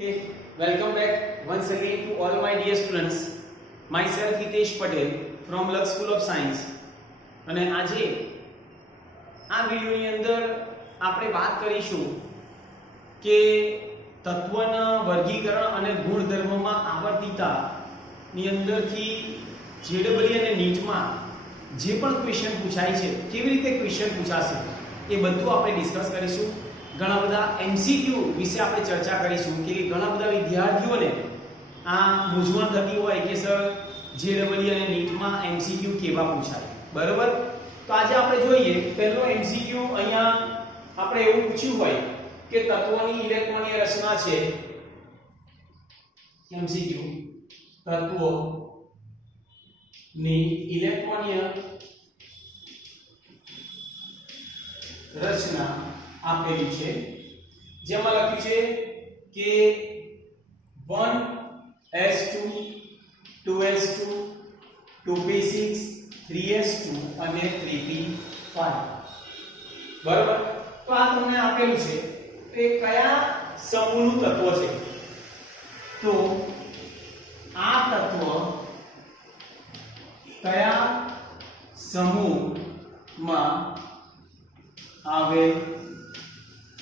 Okay, welcome back once again to all my dear students. Myself Hitesh Patel from Lux School of Science. અને આજે આ વિડિયોની અંદર આપણે વાત કરીશું કે તત્વના વર્ગીકરણ અને ગુણધર્મમાં આવર્તિતાની અંદરથી જેડબલી અને નીટમાં જે પણ ક્વેશ્ચન પૂછાય છે કેવી રીતે ક્વેશ્ચન પૂછાશે એ બધું આપણે ડિસ્કસ કરીશું. ઘણા બધા એમસીક્યુ વિશે આપણે ચર્ચા કરીશું કે ઘણા બધા વિદ્યાર્થીઓને આ મૂંઝવણ થતી હોય કે સર જેડબલી અને નીટમાં એમસીક્યુ કેવા પૂછાય, બરાબર? તો આજે આપણે જોઈએ પહેલો એમસીક્યુ. અહીંયા આપણે એવું પૂછ્યું હોય કે તત્વોની ઇલેક્ટ્રોનીય રચના છે. એમસીક્યુ તત્વોની ઇલેક્ટ્રોનીય રચના આપેલી છે, જેમાં લખ્યું છે કે 1s2 2s2 2p6 3s2 અને 3p5, બરાબર? તો આ તમને આપેલું છે એ કયા સમૂહનું તત્વ છે. તો આ તત્વ કયા સમૂહમાં આવેલ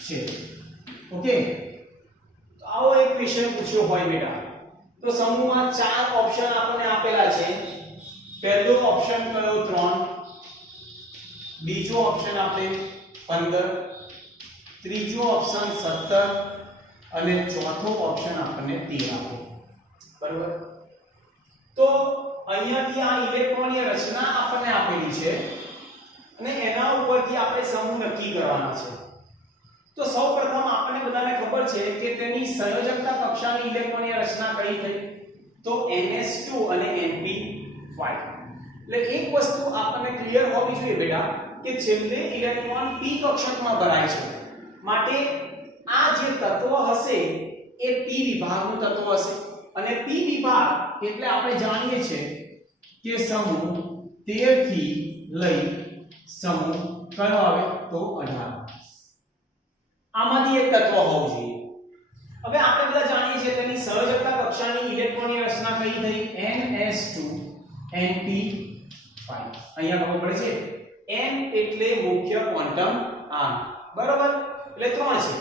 છે? ઓકે, તો આવો એક ક્વેશ્ચન પૂછ્યો હોય બેટા. તો સમૂહમાં ચાર ઓપ્શન આપણને આપેલા છે. પહેલો ઓપ્શન કયો? 3. બીજો ઓપ્શન આપણે 15, ત્રીજો ઓપ્શન 17 અને ચોથો ઓપ્શન આપણને 13 આપો, બરાબર? તો અહીંયાથી આ ઇલેક્ટ્રોનીય રચના આપણને આપેલી છે અને એના ઉપરથી આપણે સમૂહ નક્કી કરવાના છે. તો સૌપ્રથમ આપણને બધાને ખબર છે કે તેની સંયોજકતા કક્ષાની ઇલેક્ટ્રોનીય રચના કઈ થઈ? તો ns2 અને np5. એટલે એક વસ્તુ આપણને ક્લિયર હોવી જોઈએ બેટા કે છેલ્લે ઇલેક્ટ્રોન p કક્ષકમાં ભરાય છે, માટે આ જે તત્વ હશે એ p વિભાગનું તત્વ હશે. અને p વિભાગ એટલે આપણે જાણીએ છીએ કે સમૂહ 13 થી લઈ સમૂહ કયો આવે? તો 18. આમાંથી એક તત્વ હોવું જોઈએ. હવે આપણે બધા જાણીએ છીએ તેની સંયોજકતા કક્ષાની ઇલેક્ટ્રોનીય રચના કઈ થઈ? ns2 np5. અહીંયા ખબર પડે છે n એટલે મુખ્ય ક્વોન્ટમ આંક, બરાબર? એટલે 3 છે.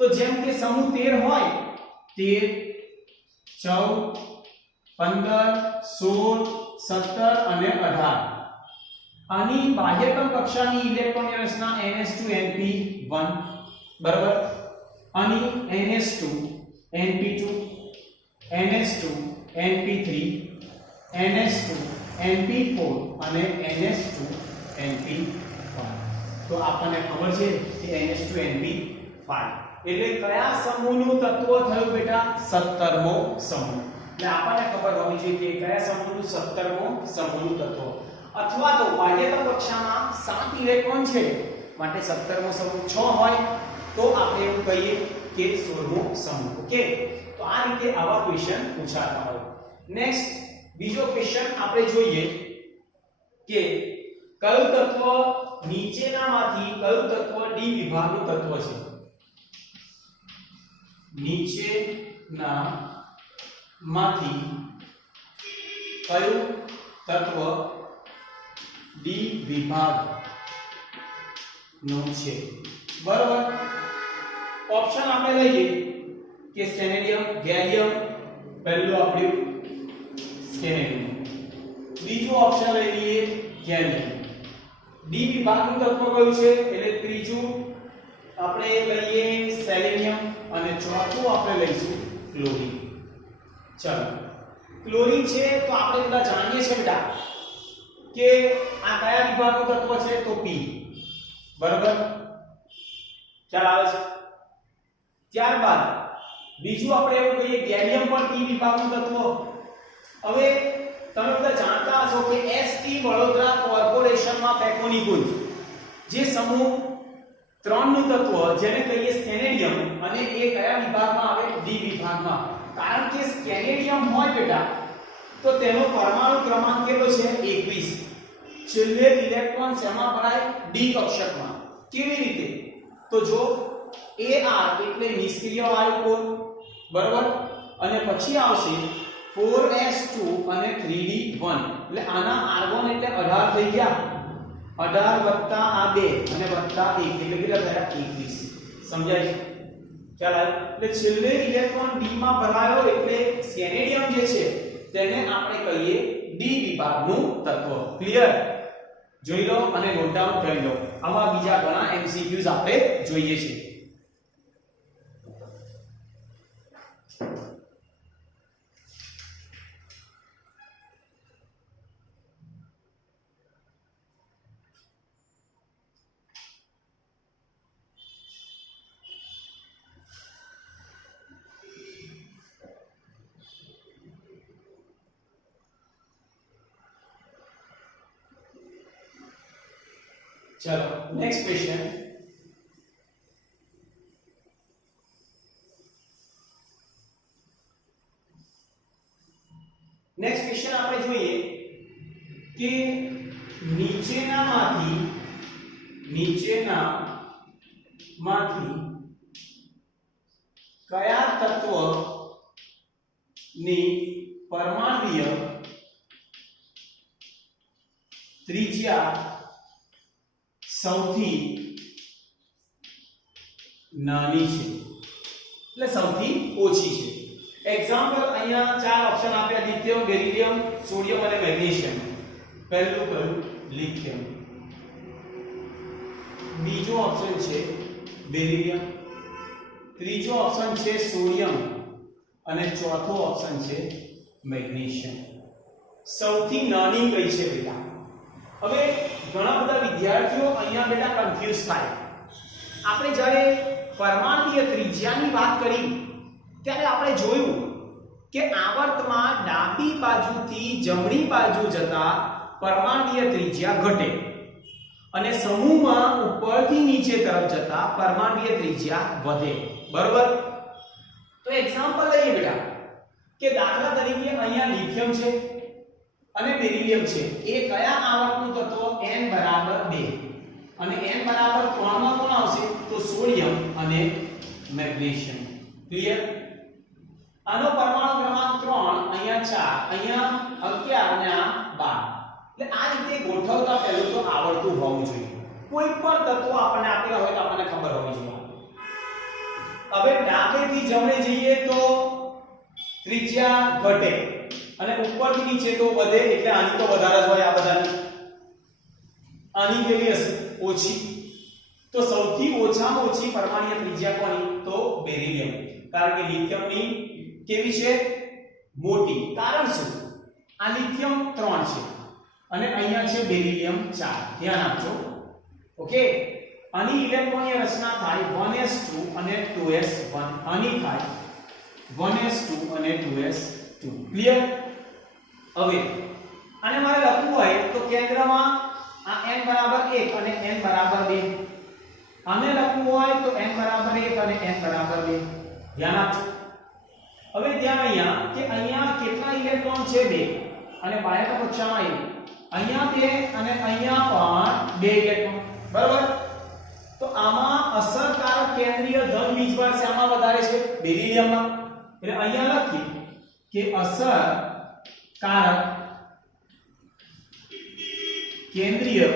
તો જેમ કે સમૂહ 13 હોય 13 14 15 16 17 અને 18. આની બાહ્યતમ કક્ષાની ઇલેક્ટ્રોનીય રચના ns2 np1, બરાબર? આની ns2 np2 ns2 np3 ns2 np4 અને ns2 np5. તો આપણને ખબર છે કે ns2 np5 એટલે કયા સમૂહનું તત્વ થયું બેટા? 17મો સમૂહ. એટલે આપણને ખબર હોવી જોઈએ કે કયા સમૂહનું 17મો સમૂહનું તત્વ. અથવા તો બાહ્યતમ કક્ષામાં 7 ઇલેક્ટ્રોન છે માટે 17મો સમૂહ 6 હોય તો આપણે એવું કહીએ કે 16મો સમૂહ. ઓકે, તો આ રીતે આવા ક્વેશ્ચન પૂછાતા હોય. નેક્સ્ટ બીજો ક્વેશ્ચન આપણે જોઈએ કે કયું તત્વ નીચેનામાંથી કયું તત્વ ડી વિભાગનું તત્વ છે? નીચેનામાંથી કયું તત્વ ડી વિભાગ નું છે? બરાબર? ઓપ્શન આપણે લઈએ કે સ્કેનેડિયમ, ગેલિયમ. પહેલું આપણું સ્કેનેડિયમ. બીજું ઓપ્શન લઈ લઈએ ગેલિયમ. ડી વિભાગનું તત્વ કયું છે? એટલે ત્રીજું આપણે લઈએ સેલેનિયમ અને ચોથું આપણે લઈશું ક્લોરીન. ચાલો, ક્લોરીન છે તો આપણે બધા જાણીએ છીએ બેટા કે આ કયા વિભાગનું તત્વ છે? તો p, બરાબર? ખ્યાલ આવે છે? ત્યારબાદ બીજું આપણે એવું કહીએ ગેલિયમ પણ p વિભાગનું તત્વ. હવે તમે બધા જાણતા હશો કે ST વડોદરા કોર્પોરેશનમાં ફેકોનિકુલ જે સમૂહ 3 નું તત્વ જેને કહીએ સ્કેનેડિયમ, અને એ કયા વિભાગમાં આવે? ડી વિભાગમાં. કારણ કે સ્કેનેડિયમ હોય બેટા તો તેનો પરમાણુ ક્રમાંક કેટલો છે? 21. છેલ્લે ઇલેક્ટ્રોન શેમાં ભરાય? ડી કક્ષકમાં. કેવી રીતે? તો જો AR એટલે નિષ્ક્રિય વાયુ કોર, બરોબર, અને પછી આવશે 4s2 અને 3d1 એટલે આના r1 એટલે 18 થઈ ગયા, 18 વત્તા આ 2 અને વત્તા 1 એટલે કેટલા થયા 21. સમજાય છે? ખ્યાલ આવ્યો? એટલે છેલ્લે ઇલેક્ટ્રોન d માં ભરાયો એટલે સેનેડિયમ જે છે તેને આપણે કહીએ ડી વિભાગનું તત્વ. ક્લિયર? જોઈ લો અને નોટ ડાઉન કરી લો. આવા બીજા ઘણા MCQs આપણે જોઈએ છે. चलो नेक्स्ट क्वेश्चन. नेक्स्ट क्वेश्चन આપણે જોઈએ કે નીચેનામાંથી કયા તત્વની પરમાણ્વીય ત્રિજ્યા સૌથી નાની છે એટલે સૌથી ઓછી છે. એક્ઝામ્પલ અહીંયા ચાર ઓપ્શન આપ્યા: લિથિયમ, બેરિલિયમ, સોડિયમ અને મેગ્નેશિયમ. પહેલું કયું? લિથિયમ. બીજો ઓપ્શન છે બેરિલિયમ, ત્રીજો ઓપ્શન છે સોડિયમ અને ચોથો ઓપ્શન છે મેગ્નેશિયમ. સૌથી નાની કઈ છે બેટા? હવે ઘણા બધા વિદ્યાર્થીઓ અહીંયા બેટા કન્ફ્યુઝ થાય. આપણે જ્યારે પરમાણ્વીય ત્રિજ્યાની વાત કરી ત્યારે આપણે જોયું કે આવર્તમાં ડાબી બાજુથી જમણી બાજુ જતા પરમાણ્વીય ત્રિજ્યા ઘટે અને સમૂહમાં ઉપરથી નીચે તરફ જતા પરમાણ્વીય ત્રિજ્યા વધે. બરોબર? તો એક્ઝામ્પલ લઈએ બેટા કે દાખલા તરીકે અહીંયા લિથિયમ છે અને બેરિલિયમ છે. એ કયા આવર્તનું તત્વ? n બરાબર 2 અને n બરાબર 3 માં કોણ આવશે? તો સોડિયમ અને મેગ્નેશિયમ. ક્લિયર? આનો પરમાણુ ક્રમાંક 3, અહીંયા 4, અહીંયા 11 અને આ 12. એટલે આ રીતે ગોઠવતા પહેલું તો આવડતું હોવું જોઈએ. કોઈ પણ તત્વ આપણને આપેલા હોય તો આપણને ખબર હોવી જોઈએ. હવે ડાબેથી જમણે જઈએ તો ત્રિજ્યા ઘટે અને ઉપરથી નીચે તો વધે, એટલે આની તો વધારે જ હોય. આ બધાની આની કેવી હશે? ઓછી. તો સૌથી ઓછામાં ઓછી પરમાણ્વીય ત્રિજ્યા કોની? તો બેરિલિયમ. કારણ કે લિથિયમની કેવી છે? મોટી. કારણ શું? આ લિથિયમ 3 છે અને અહીંયા છે બેરિલિયમ 4. ધ્યાન આપજો. ઓકે? આની ઇલેક્ટ્રોનની રચના થાય 1s2 અને 2s1. આની થાય 1s2 અને 2s2. ક્લિયર? હવે આને મારે લખવું હોય તો કેન્દ્રમાં આ n બરાબર 1 અને n બરાબર 2. આને લખવું હોય તો n બરાબર 1 અને n બરાબર 2. ધ્યાન આપજો. હવે ધ્યાન અહીંયા કે અહીંયા કેટલા ઇલેક્ટ્રોન છે? 2. અને બાહ્ય કક્ષામાં 1. અહીંયા 2 અને અહીંયા પણ 2 ઇલેક્ટ્રોન. બરાબર? તો આમાં અસરકારક કેન્દ્રીય ધન વીજભાર શામાં વધારે છે? બેરિલિયમમાં. એટલે અહીંયા લખીએ કે અસરકારક કેન્દ્રીય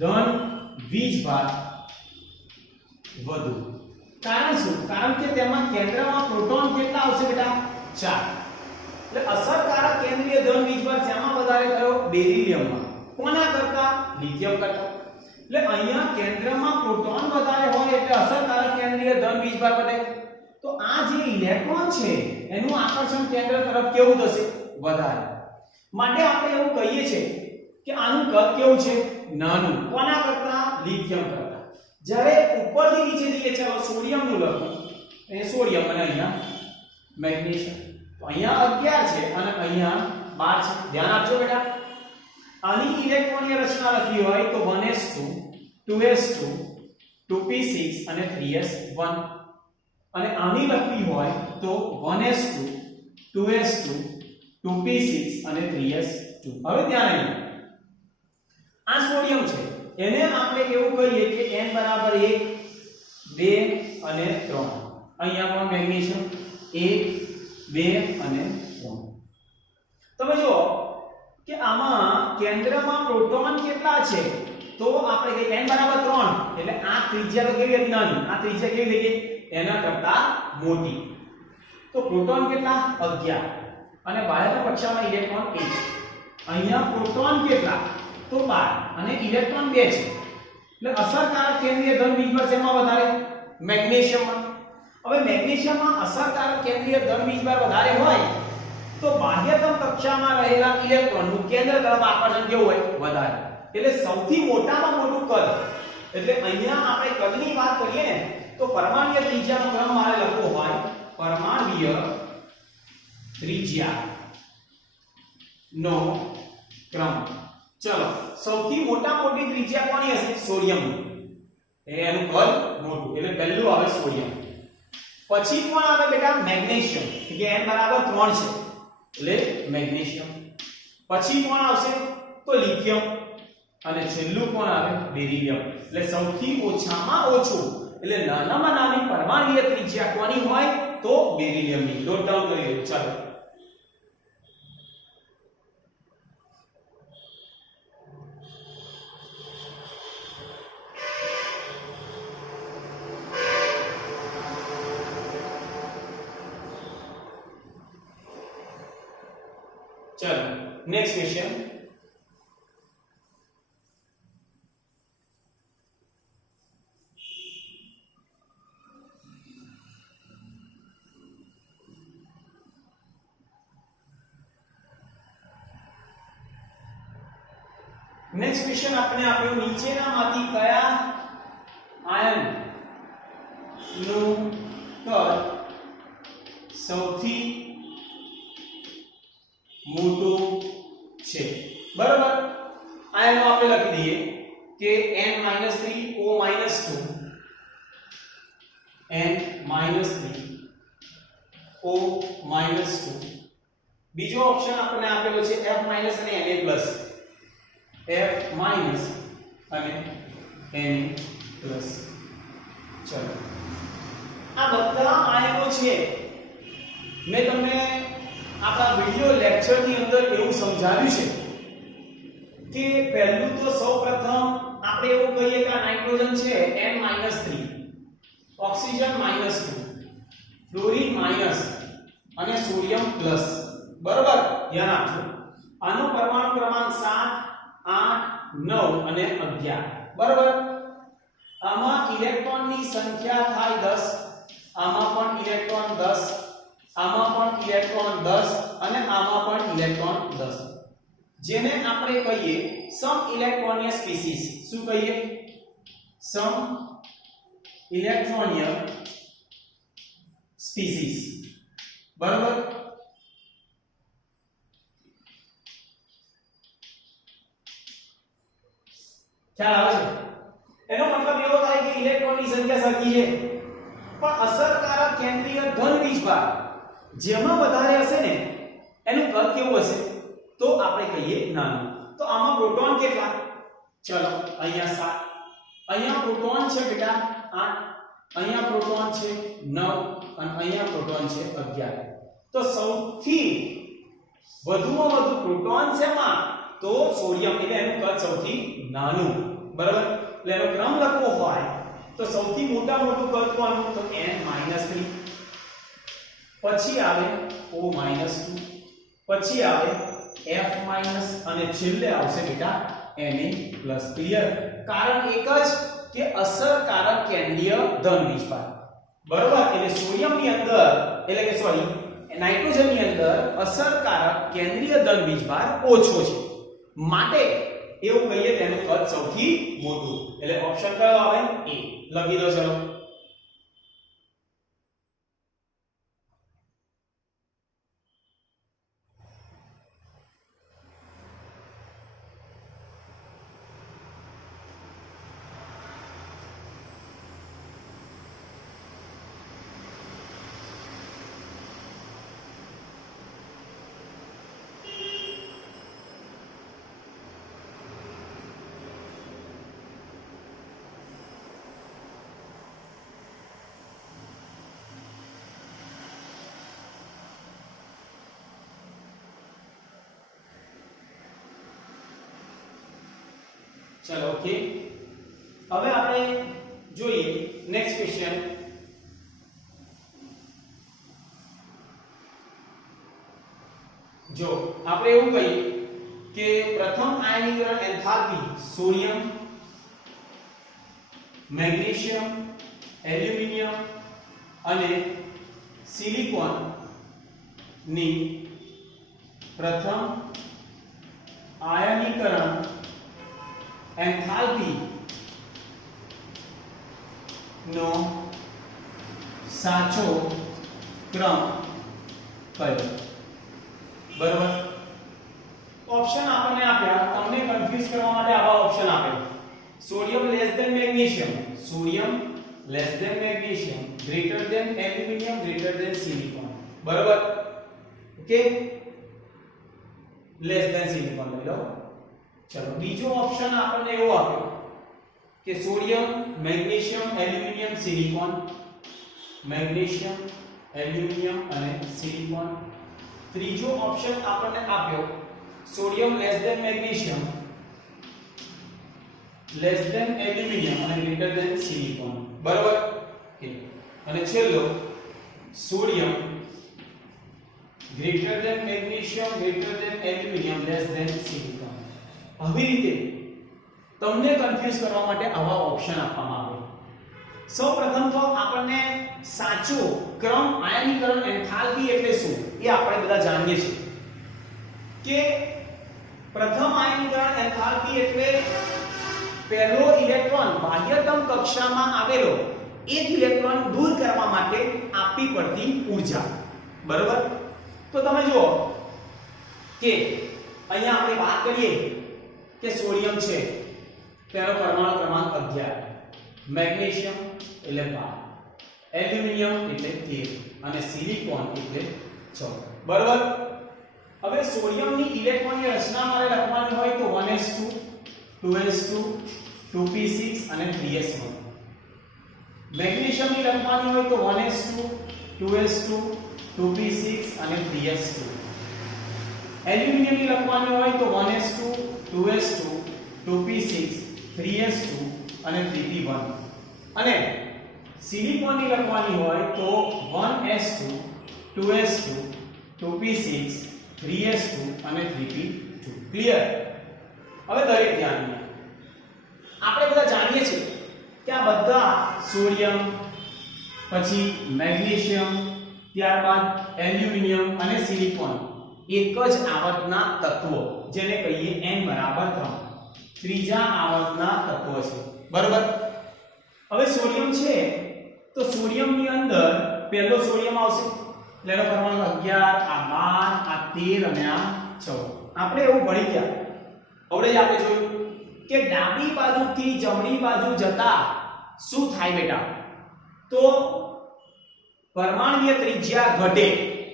ધન વીજભાર વધુ. કારણ શું? કારણ કે તેમાં કેન્દ્રમાં પ્રોટોન કેટલા આવશે બેટા? 4. એટલે અસરકારક કેન્દ્રીય ધન વીજભાર શામાં વધારે થયો? બેરિલિયમમાં. કોના કરતા? લિથિયમ કરતા. એટલે અહીંયા કેન્દ્રમાં પ્રોટોન વધારે હોય એટલે અસરકારક કેન્દ્રીય ધન વીજભાર વધે. તો આ જે ઇલેક્ટ્રોન છે એનું આકર્ષણ કેન્દ્ર તરફ કેવું થશે? વધારે. માટે આપણે એવું કહીએ છીએ કે આનું કદ કેવું છે? નાનું. કોના કરતા? લિથિયમ કરતા. જ્યારે ઉપરથી નીચે જઈએ, ચાલો સોડિયમ નું લખું. એ સોડિયમ અને અહીંયા મેગ્નેશિયમ. તો અહીંયા 11 છે અને અહીંયા 12 છે. ધ્યાન આપજો બેટા. આની ઇલેક્ટ્રોનની રચના લખી હોય તો 1s2 2s2 2p6 અને 3s1. અને આની લખવી હોય તો 1s2 2s2 2p6 અને 3s2. હવે ધ્યાન આપજો. આ સોડિયમ છે, એને આપણે એવું કહીએ કે n બરાબર 1 2 અને 3. અહીંયા પણ મેગ્નેશિયમ 1 2 અને 3. તમે જો કે આમાં કેન્દ્રમાં પ્રોટોન કેટલા છે, તો આપણે કહીએ n બરાબર 3 એટલે આ ત્રિજ્યા તો કેવી હતી નાની, આ ત્રિજ્યા કેવી થઈ ગઈ એના કરતા મોટી. તો પ્રોટોન કેટલા 11 અને બાહ્ય કક્ષામાં ઇલેક્ટ્રોન 1. અહીંયા પ્રોટોન કેટલા તો 12 અને ઇલેક્ટ્રોન 2 છે. એટલે અસરકારક કેન્દ્રીય ધન વીજભાર શેમાં વધારે મેગ્નેશિયમમાં. હવે મેગ્નેશિયમમાં અસરકારક કેન્દ્રીય ધન વીજભાર વધારે હોય તો બાહ્યતમ કક્ષામાં રહેલા ઇલેક્ટ્રોનનું કેન્દ્ર તરફ આકર્ષણ કેવું હોય વધારે. એટલે સૌથી મોટામાં મોટું કદ, એટલે અહીંયા આપણે કદની વાત કરીએ ને તો પરમાણ્વીય ત્રિજ્યાનો ક્રમ મારે લખવો હોય પરમાણ્વીય ત્રિજ્યા નો ક્રમ. ચલો સૌથી મોટી ત્રિજ્યા કોની હશે સોડિયમ. એનું કદ મોટું એટલે પહેલું આવે સોડિયમ. પછી કોણ આવે બેટા મેગ્નેશિયમ કે n બરાબર 3 છે એટલે મેગ્નેશિયમ. પછી કોણ આવશે તો લિથિયમ અને છેલ્લું કોણ આવે બેરિલિયમ. એટલે સૌથી ઓછામાં ઓછું એટલે નાનામાં નાની પરમાણ્વીય ત્રિજ્યા કોની હોય તો બેરિલિયમની. નોટ ડાઉન કરી લો. ચાલો चलो नेक्स्ट क्वेश्चन. नेक्स्ट क्वेश्चन अपने आप्यो નીચેનામાંથી કયા આયન નું કદ સૌથી મોટું છે. બરાબર. આયનો આપણે લખી દઈએ કે n-3 O-2 n-3 O-2. બીજો ઓપ્શન આપણને આપેલો છે F- અને Na+. F- અને Na+. ચલો આ બધા આયનો છે. મેં તમને આપણા વિડિયો લેક્ચર ની અંદર એવું સમજાવ્યું છે કે પહેલું તો સૌપ્રથમ આપણે એવું કહીએ કે આ નાઇટ્રોજન છે n-3, ઓક્સિજન -2, ફ્લોરિન - અને સોડિયમ પ્લસ. બરાબર ધ્યાન આપજો. આનો પરમાણુ ક્રમાંક 7 8 9 અને 11. બરાબર. આમાં ઇલેક્ટ્રોનની સંખ્યા થાય 10. આમાં પણ ઇલેક્ટ્રોન 10, આમાં પણ ઇલેક્ટ્રોન 10 અને આમાં પણ ઇલેક્ટ્રોન 10. જેને આપણે કહીએ સમ ઇલેક્ટ્રોનિય સ્પીસીસ. શું કહીએ? સમ ઇલેક્ટ્રોનિય સ્પીસીસ. બરાબર. ખ્યાલ આવે છે? એનો મતલબ એવો થાય કે ઇલેક્ટ્રોનની સંખ્યા સરખી છે પણ અસરકારક કેન્દ્રીય ધન વીજભાર જેમાં વધારે હશે ને એનું કદ કેવું હશે તો આપણે કહીએ નાનું. તો આમાં પ્રોટોન કેટલા? ચલો અહીંયા 7, અહીંયા પ્રોટોન છે બેટા 8, અહીંયા પ્રોટોન છે 9 અને અહીંયા પ્રોટોન છે 11. તો સૌથી વધુમાં વધુ પ્રોટોન શેમાં તો સોડિયમ. એટલે એનું કદ સૌથી નાનું. બરાબર. એટલે એનો ક્રમ લખવો હોય તો સૌથી મોટું કદ કોનું તો n-3, પછી આવે O-2, પછી આવે F- અને છેલ્લે આવશે બેટા Na+. ક્લિયર? કારણ એક જ કે અસરકારક કેન્દ્રીય ધન વીજભાર. બરોબર. એટલે સોડિયમની અંદર એટલે કે સોરી નાઇટ્રોજનની અંદર અસરકારક કેન્દ્રીય ધન વીજભાર ઓછો છે માટે એવું કહીએ તેનું કદ સૌથી મોટું. એટલે ઓપ્શન કયો આવે? A. લખી દો. ચલો ચલો ઓકે, હવે આપણે જોઈએ નેક્સ્ટ ક્વેશ્ચન. જો આપણે એવું કહીએ કે પ્રથમ આયનીકરણ એન્થાલ્પી સોડિયમ, મેગ્નેશિયમ, એલ્યુમિનિયમ અને સિલિકોન ની પ્રથમ આયનીકરણ એન્થાલ્પી નો સાચો ક્રમ કયો? બરાબર, ઓપ્શન આપણને આપ્યા, તમને કન્ફ્યુઝ કરવા માટે આવા ઓપ્શન આપ્યા. Sodium less than magnesium, sodium less than magnesium, greater than aluminium, greater than silicon. બરાબર, ઓકે, લેસ ધેન સિલિકોન લઈ લો. ચલો બીજો ઓપ્શન આપણને એવો આપ્યો કે sodium, magnesium, aluminium, silicon, magnesium, aluminium અને સિલિકોન. ત્રીજો ઓપ્શન આપણને આપ્યો sodium less than magnesium, less than aluminium અને ગ્રેટર ધેન સિલિકોન. બરાબર, અને છેલ્લો sodium greater than magnesium, greater than aluminium, less than silicon. આવી રીતે તમને કન્ફ્યુઝ કરવા માટે આવા ઓપ્શન આપવામાં આવે. સૌપ્રથમ તો આપણને સાચો ક્રમ આયનીકરણ એન્થાલ્પી એટલે શું એ આપણે બધા જાણીએ છીએ કે પ્રથમ આયનીકરણ એન્થાલ્પી એટલે પહેલો ઇલેક્ટ્રોન બાહ્યતમ કક્ષામાં આવેલો એક ઇલેક્ટ્રોન દૂર કરવા માટે આપવી પડતી ઊર્જા. બરાબર, તો તમે જુઓ કે અહીંયા આપણે વાત કરીએ કે સોડિયમ છે તેનો પરમાણુ ક્રમાંક 11, મેગ્નેશિયમ એટલે 12, એલ્યુમિનિયમ એટલે 13 અને સિલિકોન એટલે 14. બરાબર, હવે સોડિયમની ઇલેક્ટ્રોનની રચના મારે લખવાની હોય તો 1s2, 2s2, 2p6 અને 3s1. મેગ્નેશિયમની લખવાની હોય તો 1s2, 2s2, 2p6 અને 3s2. એલ્યુમિનિયમની લખવાની હોય તો 1s2, 2s2, 2p6, 3s2 અને 3p1. અને સિલિકોનની લખવાની હોય તો 1s2, 2s2, 2p6, 3s2 અને 3p2. ક્લિયર? હવે દરેક ધ્યાન આપો. આપણે બધા જાણીએ છીએ કે આ બધા સોડિયમ, પછી મેગ્નેશિયમ, ત્યારબાદ એલ્યુમિનિયમ અને સિલિકોન એક જ આવર્તના તત્વો જેને કહીએ n બરાબર 3 ત્રીજા આવર્તના તત્વો છે. બરાબર, હવે સોડિયમ છે તો સોડિયમની અંદર પહેલો સોડિયમ આવશે એટલે એનો પરમાણુ 11, આ 12, આ 13 અને આ 14. આપણે એવું ભણી ગયા હવે જ આપણે જોયું કે ડાબી બાજુથી જમણી બાજુ જતા શું થાય બેટા? તો પરમાણુય ત્રિજ્યા ઘટે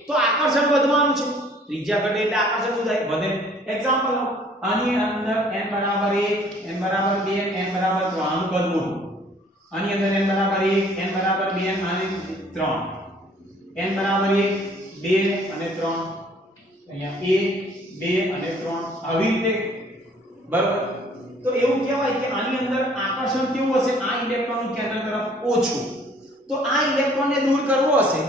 તો આકર્ષણ વધવાનું છે. ત્રિજ્યા ઘટે એટલે આકર્ષણ શું થાય? વધે. એક્ઝામ્પલ લો, આની અંદર n બરાબર 1, n બરાબર 2, n બરાબર 3 આનું કદ મોટું. આની અંદર n બરાબર 1, n બરાબર 2 અને 3, n બરાબર 1, 2 અને 3, અહીંયા 1, 2 અને 3 આવી રીતે. બરાબર, તો એવું કહેવાય કે આની અંદર આકર્ષણ કેવું હશે? આ ઇલેક્ટ્રોનનું કેન્દ્ર તરફ ઓછું. તો આ ઇલેક્ટ્રોનને દૂર કરવો હશે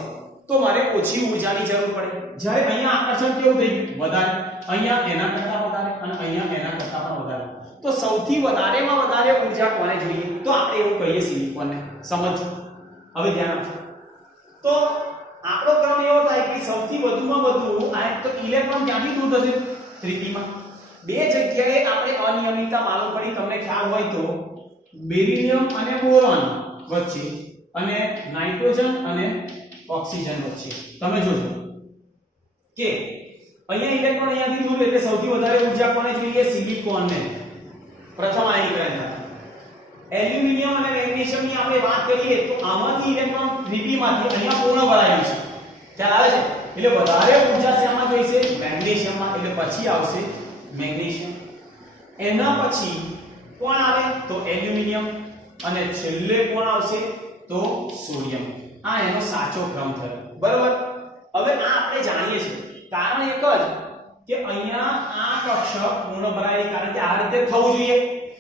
તો મારે ઓછી ઊર્જાની જરૂર પડે. જ્યારે અહીંયા આકર્ષણ કેવું થઈ ગયું? વધારે. અહીંયા એના કરતા વધારે અને અહીંયા એના કરતા પણ વધારે. તો સૌથી વધારેમાં વધારે ઊર્જા કોને જોઈએ? તો આપણે એવું કહીએ સિલિકોનને. સમજો, હવે ધ્યાન આપજો. તો આપણો ક્રમ એવો થાય કે સૌથી વધુમાં વધુ આ તો ઇલેક્ટ્રોન ક્યાંથી દૂર થશે? 3p માં. બે જગ્યાએ આપણે અનિયમિતતા માલુમ પડી. તમને ખ્યાલ હોય તો બેરિલિયમ અને બોરોન વચ્ચે અને નાઇટ્રોજન અને ઓક્સિજન વચ્ચે. તમે જોજો કે અહીંયા ઇલેક્ટ્રોન અહીંયાથી દૂર એટલે સૌથી વધારે ઊર્જા કોને જોઈએ? સિલિકોનને. પ્રથમ આયનીકરણ. એલ્યુમિનિયમ અને મેગ્નેશિયમની આપણે વાત કરીએ તો આમાંથી ઇલેક્ટ્રોન 3p માંથી અહીંયા પૂર્ણ ભરાયેલું છે. ખ્યાલ આવે છે? એટલે વધારે ઊર્જા શેમાં જોઈશે? મેગ્નેશિયમમાં. એટલે પછી આવશે મેગ્નેશિયમ. એના પછી કોણ આવે? તો એલ્યુમિનિયમ. અને છેલ્લે કોણ આવશે? તો સોડિયમ. આ એનો સાચો ક્રમ થયો. બરાબર, હવે આ આપણે જાણીએ છીએ. કારણ એક જ કે અહીંયા આ કક્ષક પૂર્ણ ભરાયેલી, કારણ કે આ રીતે થવું જોઈએ.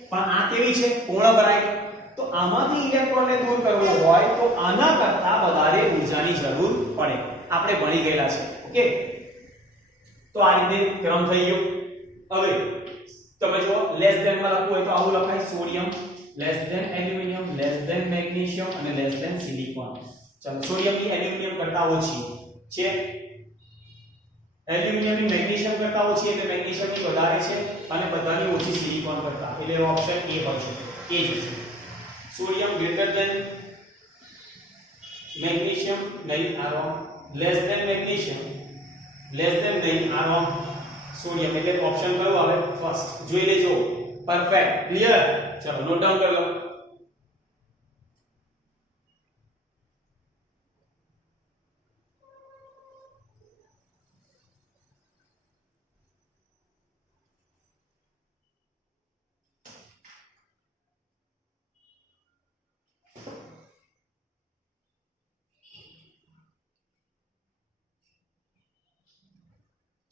પણ આ કેવી છે પૂર્ણ ભરાય તો આમાંથી ઇલેક્ટ્રોનને દૂર કરવો હોય તો આના કરતા વધારે ઊર્જાની જરૂર પડે આપણે ભણી ગયેલા છે ઓકે તો આ રીતે ક્રમ થઈ ગયો હવે તમે જો લેસ ધેન માં લખવું હોય તો આવું લખાય sodium less than aluminium less than magnesium અને લેસ ધેન સિલિકોન ચલો સોડિયમ ની એલ્યુમિનિયમ કરતા ઓછી છે એલ્યુમિનિયમ ની મેગ્નેશિયમ કરતા ઓછી એટલે મેગ્નેશિયમ ની વધારે છે અને બધાની ઓછી સિલિકોન કરતા એટલે ઓપ્શન એ હોય છે એ જ છે સોડિયમ ગ્રેટર ધેન મેગ્નેશિયમ નહીં આ wrong less than magnesium less than નહીં આ રોંગ સોડિયમ એટલે ઓપ્શન કયો આવે ફર્સ્ટ જોઈ લેજો પરફેક્ટ ક્લિયર ચલો નોટ ડાઉન કરી લો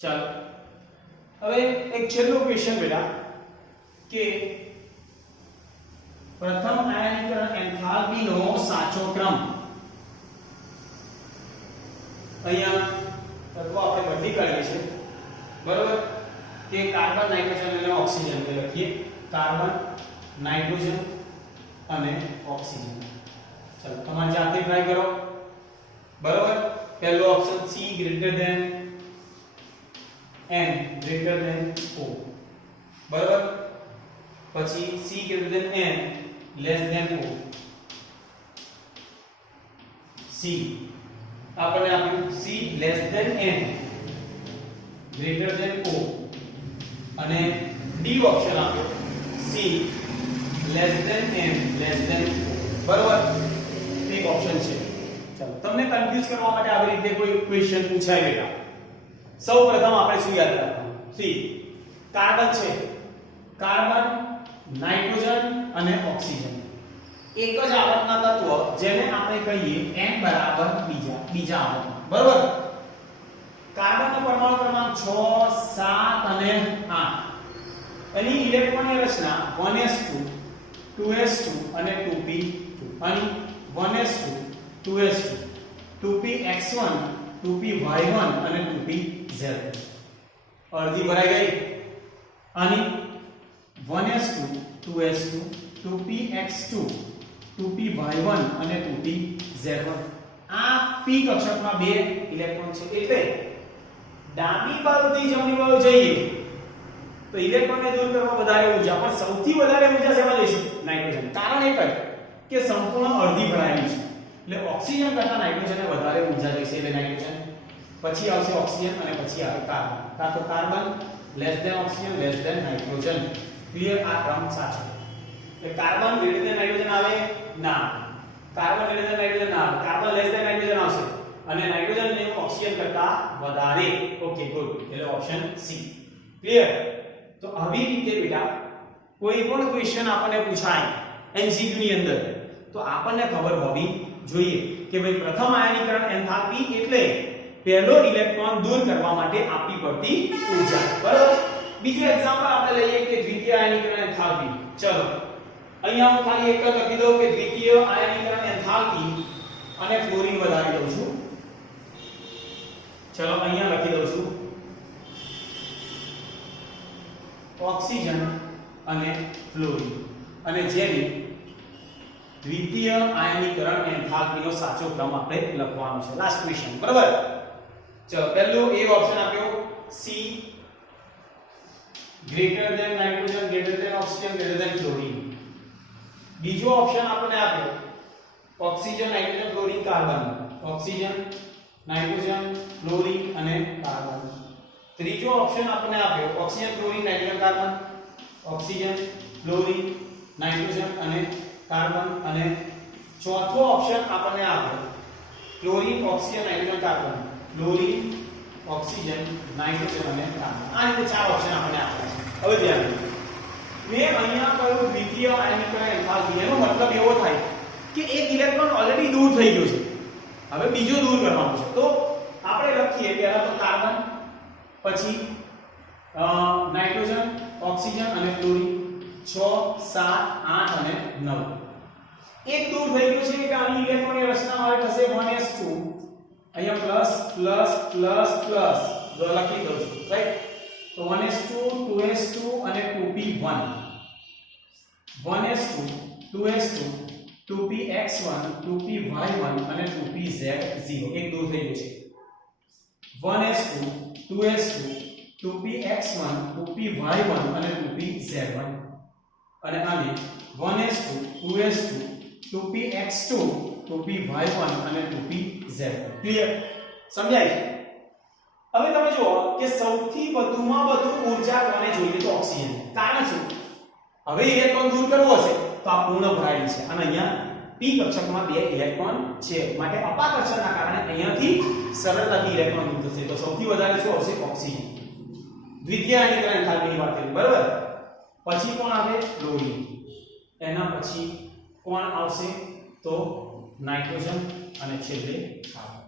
ચાલો હવે એક છેલ્લો ક્વેશ્ચન બેટા કે પ્રથમ આયનીકરણ એન્થાલ્પી નો સાચો ક્રમ અહીંયા તત્વો આપણે બદલી કરીએ છીએ બરોબર કે કાર્બન નાઇટ્રોજન અને ઓક્સિજન ને લખીએ કાર્બન નાઇટ્રોજન અને ઓક્સિજન ચાલો તમારે જાતે ટ્રાય કરો બરોબર પહેલો option C greater than n greater than O બરાબર પછી C greater than n less than O C આપણે આપ્યું C less than n greater than O અને D ઓપ્શન આપ્યો C less than n less than O બરાબર એક option છે ચાલો તમને કન્ફ્યુઝ કરવા માટે આવી રીતે કોઈ ક્વેશ્ચન પૂછાય બેટા સૌપ્રથમ આપણે શું યાદ રાખવાનું સી કાર્બન છે કાર્બન નાઇટ્રોજન અને ઓક્સિજન એક જ આવર્તના તત્વ જેને આપણે કહીએ n બરાબર બીજા આવર્તમાં બરાબર કાર્બનનો પરમાણુ ક્રમાંક 6 7 અને 8 એની ઇલેક્ટ્રોનની રચના 1s2 2s2 અને 2p2 અને 1s2 2s2 2px1 2py1 અને 2pz અડધી ભરાઈ ગઈ અને 1s2 2s2 2px2 2py1 અને 2pz1 આ p કક્ષકમાં બે ઇલેક્ટ્રોન છે એટલે ડાબી બાજુથી જમણી બાજુ જઈએ તો ઇલેક્ટ્રોનને દૂર કરવા વધારે ઊર્જા પણ સૌથી વધારે ઊર્જા શેમાં જશે નાઇટ્રોજન કારણ એક જ કે સંપૂર્ણ અડધી ભરાયેલી છે એટલે ઓક્સિજન કરતા નાઇટ્રોજનને વધારે ઊર્જા જશે એટલે નાઇટ્રોજન પછી આવશે ઓક્સિજન અને પછી આવે કાર્બન કાં તો carbon less than oxygen less than nitrogen clear આ ક્રમ સાચો એટલે કાર્બન ગ્રેટર ધેન નાઇટ્રોજન આવે ના કાર્બન ગ્રેટર ધેન નાઇટ્રોજન ના આવે કાર્બન લેસ ધેન નાઇટ્રોજન આવશે અને નાઇટ્રોજન ને ઓક્સિજન કરતા વધારે ઓકે ગુડ એટલે ઓપ્શન સી ક્લિયર તો આવી રીતે બેટા કોઈ પણ ક્વેશ્ચન આપણને પૂછાય એમસીક્યુ ની અંદર તો આપણને ખબર હોવી જોઈએ કે ભાઈ પ્રથમ આયનીકરણ એન્થાલ્પી એટલે પહેલો ઇલેક્ટ્રોન દૂર કરવા માટે આપવી પડતી ઊર્જા બરાબર બીજું એક્ઝામ્પલ આપણે લઈએ કે દ્વિતીય આયનીકરણ એન્થાલ્પી ચલો અહીંયા હું ખાલી એક જ લખી દઉં કે દ્વિતીય આયનીકરણ એન્થાલ્પી અને ફ્લોરીન વધારી દઉં છું ચલો અહીંયા લખી દઉં છું ઓક્સિજન અને ફ્લોરીન અને જેની દ્વિતીય આયનીકરણ એન્થાલ્પીનો સાચો ક્રમ આપણે લખવાનો છે લાસ્ટ ક્વેશ્ચન બરાબર ચલો પહેલો એ ઓપ્શન આપ્યો C greater than nitrogen greater than oxygen greater than fluorine બીજો ઓપ્શન આપણે આપ્યો oxygen nitrogen fluorine carbon oxygen nitrogen fluorine અને કાર્બન ત્રીજો ઓપ્શન આપણે આપ્યો oxygen fluorine nitrogen carbon oxygen fluorine nitrogen અને કાર્બન અને ચોથો ઓપ્શન આપણને આપ્યો fluorine oxygen nitrogen carbon fluorine oxygen nitrogen અને કાર્બન આ રીતે ચાર ઓપ્શન આપણને આપ્યા છે હવે ધ્યાન રાખો મેં અહીંયા કહ્યું દ્વિતીય આયનીકરણ એન્થાલ્પી એનો મતલબ એવો થાય કે એક ઇલેક્ટ્રોન ઓલરેડી દૂર થઈ ગયો છે હવે બીજો દૂર કરવાનો છે તો આપણે લખીએ પહેલા તો કાર્બન પછી નાઇટ્રોજન ઓક્સિજન અને ફ્લોરીન 6 7 8 અને 9 એક દૂર થઈ ગયું છે કે આની ઇલેક્ટ્રોનની રચના મારે થશે 1s2 અહીંયા પ્લસ પ્લસ પ્લસ પ્લસ જો લખી દઉં છું રાઈટ તો 1s2 2s2 અને 2p1 1s2 2s2 2px1 2py1 અને 2pz0 એક દૂર થઈ ગયું છે 1s2 2s2 2px1 2py1 અને 2pz1 અને આને 1s2 2s2 2px2 2py1 અને 2pz1 ક્લિયર સમજાય હવે તમે જુઓ કે સૌથી વધુમાં વધુ ઊર્જા કોને જોઈએ તો ઓક્સિજન કારણ શું હવે ઇલેક્ટ્રોન દૂર કરવો છે તો આ પૂર્ણ ભરાયેલી છે અને અહીંયા p કક્ષકમાં બે ઇલેક્ટ્રોન છે માટે અપાકર્ષણના કારણે અહીંયાથી સરળતાથી ઇલેક્ટ્રોન દૂર થશે તો સૌથી વધારે શું આવશે ઓક્સિજન દ્વિતીય આયનીકરણ એન્થાલ્પીની વાત કરીએ બરાબર પછી કોણ આવે ક્લોરીન એના પછી કોણ આવશે તો નાઇટ્રોજન અને છેલ્લે કાર્બન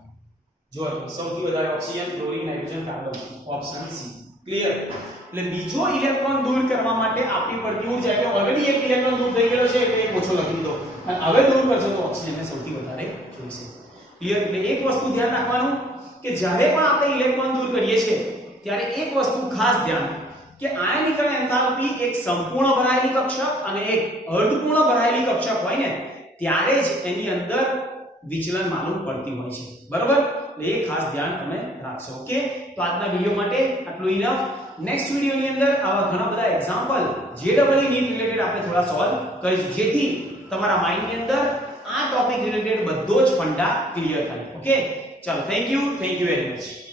જો સૌથી વધારે oxygen chlorine nitrogen carbon option C clear એટલે બીજો ઇલેક્ટ્રોન દૂર કરવા માટે આપણી પડતી ઊર્જા એટલે ઓલરેડી એક ઇલેક્ટ્રોન દૂર થઈ ગયો છે એટલે એક ઓછો લખી દો અને હવે દૂર કરશો તો ઓક્સિજનને સૌથી વધારે જોઈશે ક્લિયર એટલે એક વસ્તુ ધ્યાન રાખવાનું કે જ્યારે પણ આપણે ઇલેક્ટ્રોન દૂર કરીએ છીએ ત્યારે એક વસ્તુ ખાસ ધ્યાન કે આયનીકરણ એન્થાલ્પી એક સંપૂર્ણ ભરાયેલી કક્ષક અને એક અર્ધપૂર્ણ ભરાયેલી કક્ષક હોય ને ત્યારે જ એની અંદર વિચલન માલુમ પડતી હોય છે બરાબર એટલે એ ખાસ ધ્યાન તમે રાખશો ઓકે તો આજના વિડિયો માટે આટલું ઇનફ નેક્સ્ટ વિડિયોની અંદર આવા ઘણા બધા એક્ઝામ્પલ જેડબલઈ નીટ રિલેટેડ આપણે થોડા સોલ્વ કરીશું જેથી તમારા માઇન્ડની અંદર આ ટોપિક રિલેટેડ બધો જ ફંડા ક્લિયર થાય ઓકે ચલો થેન્ક યુ વેરી મચ